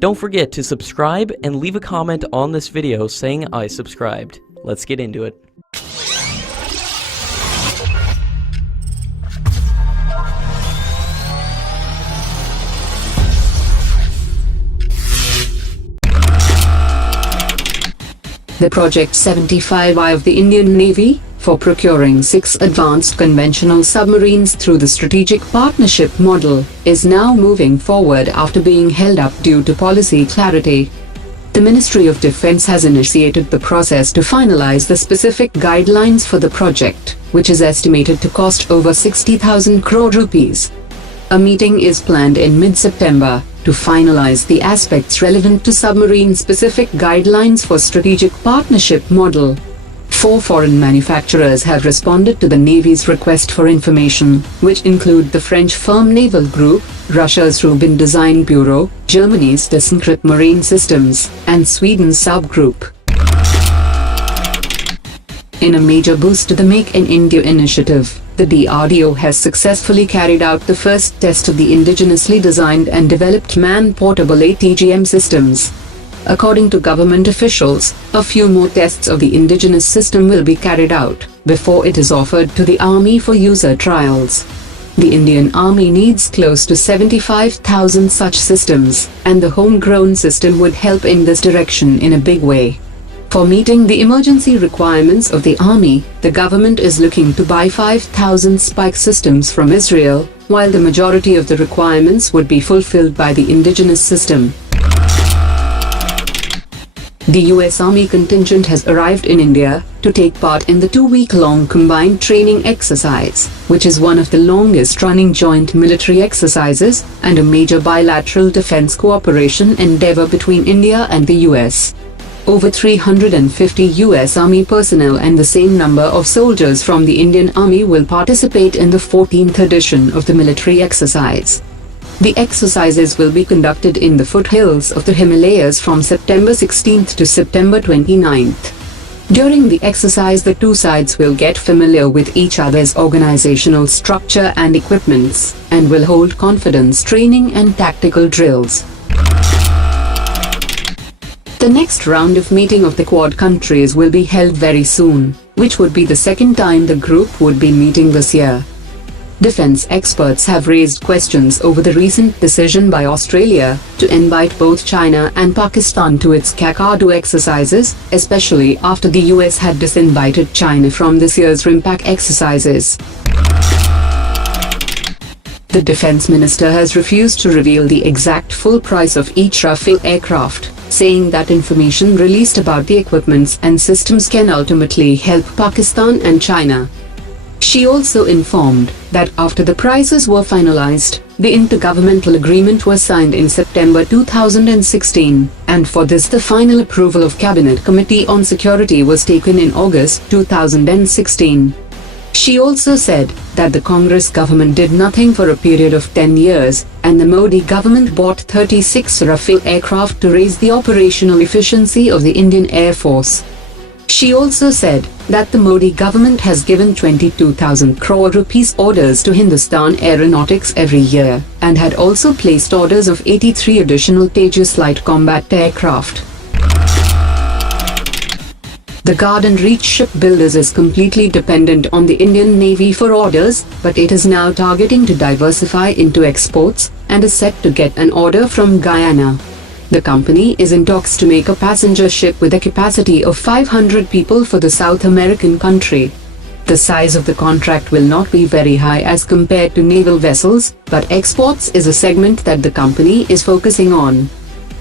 Don't forget to subscribe and leave a comment on this video saying I subscribed. Let's get into it. The Project 75I of the Indian Navy, for procuring 6 advanced conventional submarines through the strategic partnership model, is now moving forward after being held up due to policy clarity. The Ministry of Defence has initiated the process to finalize the specific guidelines for the project, which is estimated to cost over 60,000 crore rupees. A meeting is planned in mid-September to finalize the aspects relevant to submarine-specific guidelines for strategic partnership model. 4 foreign manufacturers have responded to the Navy's request for information, which include the French firm Naval Group, Russia's Rubin Design Bureau, Germany's ThyssenKrupp Marine Systems, and Sweden's Subgroup. In a major boost to the Make in India initiative, the DRDO has successfully carried out the first test of the indigenously designed and developed man-portable ATGM systems. According to government officials, a few more tests of the indigenous system will be carried out before it is offered to the Army for user trials. The Indian Army needs close to 75,000 such systems, and the homegrown system would help in this direction in a big way. For meeting the emergency requirements of the Army, the government is looking to buy 5,000 Spike systems from Israel, while the majority of the requirements would be fulfilled by the indigenous system. The US Army contingent has arrived in India to take part in the 2-week-long combined training exercise, which is one of the longest-running joint military exercises and a major bilateral defense cooperation endeavor between India and the US. Over 350 US Army personnel and the same number of soldiers from the Indian Army will participate in the 14th edition of the military exercise. The exercises will be conducted in the foothills of the Himalayas from September 16th to September 29th. During the exercise, the two sides will get familiar with each other's organizational structure and equipments, and will hold confidence training and tactical drills. The next round of meeting of the Quad countries will be held very soon, which would be the second time the group would be meeting this year. Defense experts have raised questions over the recent decision by Australia to invite both China and Pakistan to its Kakadu exercises, especially after the US had disinvited China from this year's RIMPAC exercises. The Defense Minister has refused to reveal the exact full price of each Rafale aircraft, saying that information released about the equipments and systems can ultimately help Pakistan and China. She also informed that after the prices were finalized, the intergovernmental agreement was signed in September 2016, and for this the final approval of Cabinet Committee on Security was taken in August 2016. She also said that the Congress government did nothing for a period of 10 years, and the Modi government bought 36 Rafale aircraft to raise the operational efficiency of the Indian Air Force. She also said that the Modi government has given 22,000 crore rupees orders to Hindustan Aeronautics every year, and had also placed orders of 83 additional Tejas light combat aircraft. The Garden Reach Shipbuilders is completely dependent on the Indian Navy for orders, but it is now targeting to diversify into exports, and is set to get an order from Guyana. The company is in talks to make a passenger ship with a capacity of 500 people for the South American country. The size of the contract will not be very high as compared to naval vessels, but exports is a segment that the company is focusing on.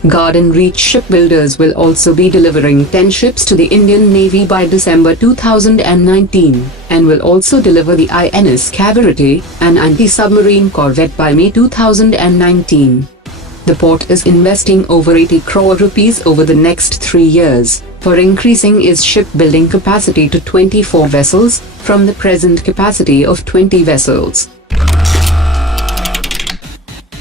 Garden Reach Shipbuilders will also be delivering 10 ships to the Indian Navy by December 2019, and will also deliver the INS Kavaratti, an anti-submarine corvette, by May 2019. The port is investing over 80 crore rupees over the next 3 years for increasing its shipbuilding capacity to 24 vessels from the present capacity of 20 vessels.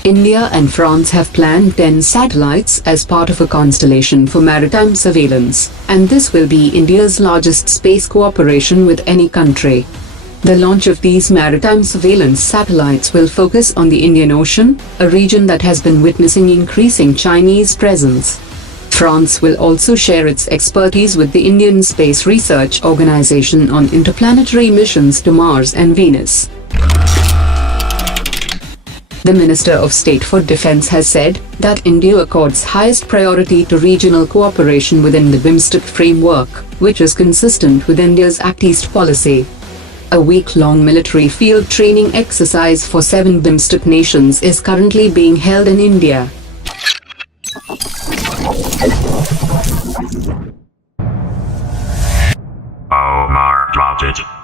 India and France have planned 10 satellites as part of a constellation for maritime surveillance, and this will be India's largest space cooperation with any country. The launch of these maritime surveillance satellites will focus on the Indian Ocean, a region that has been witnessing increasing Chinese presence. France will also share its expertise with the Indian Space Research Organization on interplanetary missions to Mars and Venus. The Minister of State for Defense has said that India accords highest priority to regional cooperation within the BIMSTEC framework, which is consistent with India's Act East policy. A week-long military field training exercise for 7 BIMSTEC nations is currently being held in India. Almora dropped it.